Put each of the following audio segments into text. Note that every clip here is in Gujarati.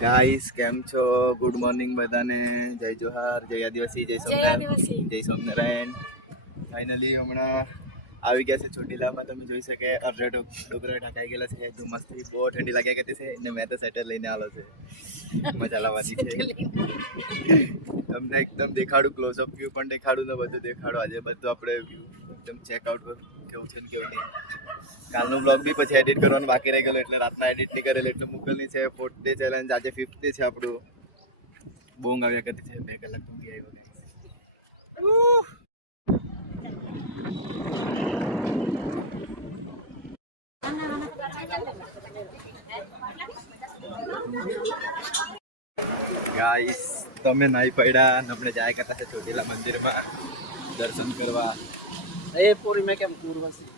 ગાઈસ કેમ છો? ગુડ મોર્નિંગ બધાને. જય જોહાર, જય આદિવાસી, જય સ્વામિનારાયણ, જય સ્વામિનારાયણ. ફાઇનલી હમણાં આવી ગયા છે ચોટીલામાં. તમે જોઈ શકે અડધે ડોગરા ઢાકાઈ ગયેલા છે. ધુમ્મસથી બહુ ઠંડી લાગ્યા કરતી છે ને મેં તો સ્વેટર લઈને આવેલો છે. મજા લાવવાની છે. તમને એકદમ દેખાડું, ક્લોઝઅપ વ્યૂ પણ દેખાડું ને બધું દેખાડું. આજે બધું આપણે એકદમ ચેકઆઉટ કેવું છે ને કેવું નહીં. કાલનું બ્લોગ બી પછી એડિટ કરવાનું બાકી રહી ગયેલું એટલે રાતના એડિટ નહીં કરેલું એટલે મોકલની છે. 4th ડે ચેલેન્જ આજે 5th ડે છે આપણું. બહુ ઊંઘ આવ્યા કરતી છે. 2 કલાક ઊંઘી આવ્યો. ગાઈસ તમે નાઈ પડ્યા ને આપણે જાય કરતા છે ચોટીલા મંદિરમાં દર્શન કરવા. એ પૂરી મેં કેમ પૂર્વસી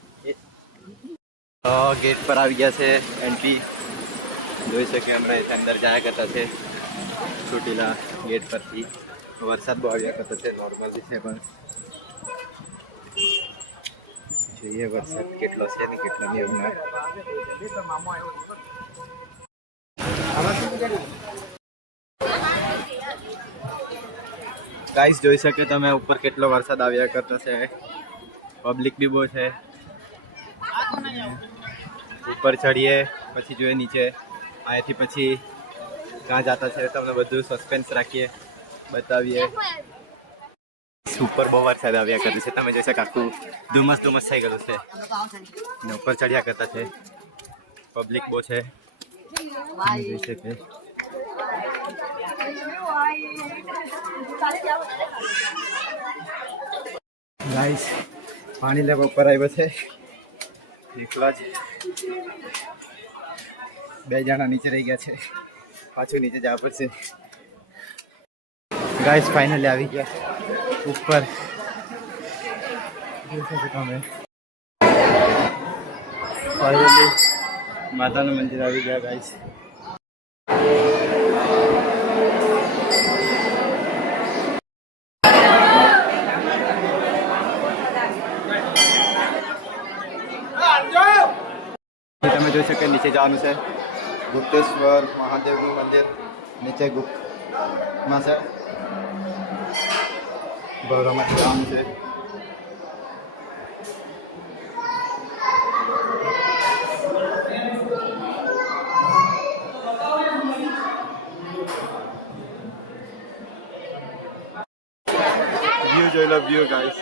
ગેટ પર આવી ગયા છે. એન્ટ્રી જોઈ શકે હમણાં અંદર જાય કરતા છે ચોટીલા ગેટ પરથી. વરસાદ બહુ આવ્યા કરતો છે. નોર્મલી છે પણ જોઈએ વરસાદ કેટલો છે ને કેટલો નહીં હમણાં. ગાઈસ જોઈ શકે તમે ઉપર કેટલો વરસાદ આવ્યા કરતો છે. પબ્લિક બી બહુ છે. ઉપર ચડીએ પછી જોઈએ નીચે. અહીંયાથી પછી ક્યાં જતા છે તમને બધું સસ્પેન્સ રાખીએ, બતાવીએ. ઉપર બહુ વરસાદ આવ્યા કરે છે. તમે જોઈ શકો આખું ધુમ્મસ થઈ ગયું છે ને ઉપર ચડ્યા કરતા છે. પબ્લિક બહુ છે જોઈ શકે. ગાઈસ પાણી લેવા ઉપર આવ્યો છે એકલા જ. 2 જણા નીચે રહી ગયા છે. પાછું નીચે જવા પડશે. ગાઈસ ફાઇનલી આવી ગયા ઉપર. તમે ફાઇનલી માતાનું મંદિર આવી ગયા ગાઈસ. તમે જોઈ શકો નીચે જવાનું છે. ગુપ્તેશ્વર મહાદેવનું મંદિર નીચે ગુપ્તમાં છે. ગૌરવમાં જવાનું છે. વ્યૂ જોઈ લો વ્યૂ ગાઈસ.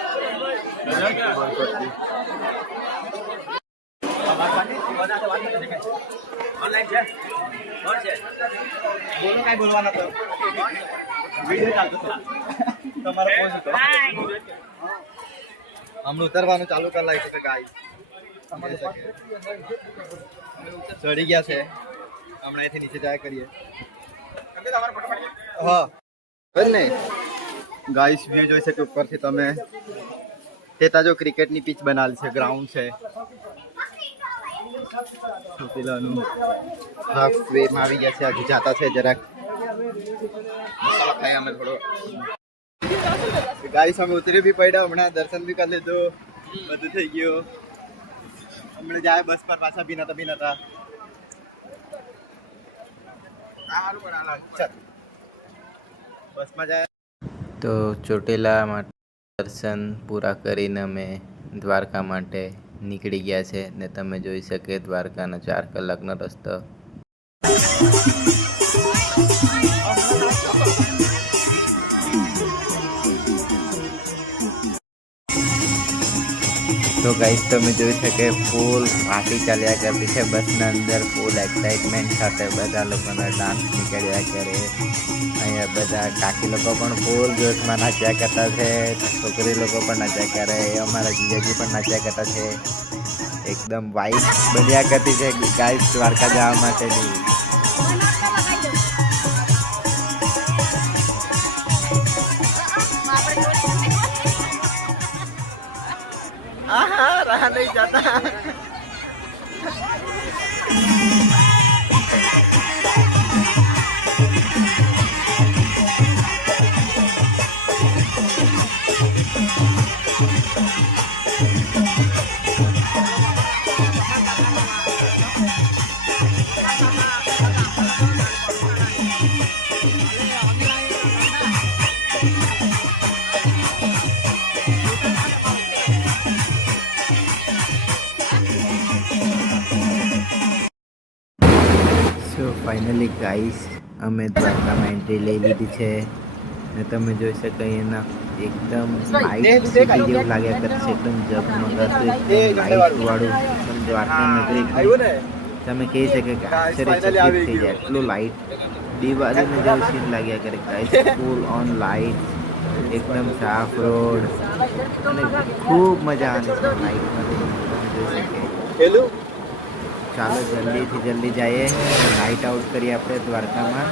બોલો કઈ બોલવાના તો વિડિયો ચાલતો છે તમારો ફોન હતો. હમણાં ઉતરવાનું ચાલુ કરી લાગ્યું છે ગાઈસ. ચડી ગયા છે હમણાં અહીંથી નીચે જાય કરીએ. હા બસ ને ગાઈસ વ્યૂ જોઈ શકે ઉપરથી તમે. તે તાજો ક્રિકેટની પિચ બનાવેલી છે. ગ્રાઉન્ડ છે ચોટીલાનું. હાફ વેમાં આવી ગયા છે. હજુ જાતા છે જરાક મસાલા ખાઈ અમે થોડો. ગાઈસ અમે ઉતરી બી પડ્યા. હમણાં દર્શન બી કરી લીધું. બધું થઈ ગયું. હમણાં જાય બસ પર પાછા ભીનાતા બસમાં જાય. તો ચોટીલા માટે દર્શન પૂરા કરીને અમે દ્વારકા માટે નીકળી ગયા છે ને તમે જોઈ શકે દ્વારકાનો 4 કલાકનો રસ્તો. તો ગાઈસ તમે જોઈ શકે ફૂલ પાર્ટી ચાલ્યા કરતી છે બસના અંદર. ફૂલ એક્સાઇટમેન્ટ સાથે બધા લોકોના ડાન્સ નીકળ્યા કરે. અહીંયા બધા કાકી લોકો પણ ફૂલ જોશમાં નાચ્યા કરતા છે. છોકરી લોકો પણ નાચ્યા કરે. અમારા જીજાજી પણ નાચ્યા કરતા છે. એકદમ વાઇબ બન્યા કરતી છે ગાઈસ દ્વારકા જવા માટેની. रहा नहीं जाता. ફાઇનલી ગાઈસ અમે દ્વારકામાં એન્ટ્રી લઈ લીધી છે ને તમે જોઈ શકો એના એકદમ લાઇટ સિટી જેવું લાગ્યા કરશે એકદમ ઝગમગાતું એકદમ લાઇટ વાળું એકદમ દ્વારકા નગરી આવ્યું ને તમે કહી શકે કે આશ્ચર્યચકિત થઈ જાય એટલું લાઇટ દિવાળીને જેવું સીન લાગ્યા કરે ગાઈસ ફૂલ ઓન લાઇટ એકદમ સાફ રોડ અને ખૂબ મજા આવે છે લાઇટમાં તમે જોઈ શકે પેલું ચાલો જલ્દીથી જલ્દી જઈએ નાઇટ આઉટ કરીએ આપણે દ્વારકામાં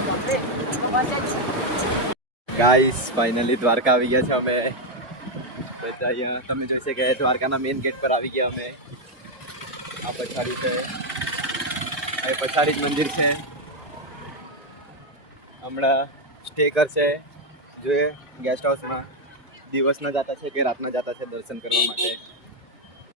ગાઈસ ફાઇનલી દ્વારકા આવી ગયા છે અમે બધા અહીંયા તમે જોઈ શકે દ્વારકાના મેઇન ગેટ પર આવી ગયા અમે આ પછાડી છે આ પછાડી જ મંદિર છે હમણાં સ્ટે કરશે જોઈએ ગેસ્ટ હાઉસમાં દિવસના જતા છે કે રાતના જતા છે દર્શન કરવા માટે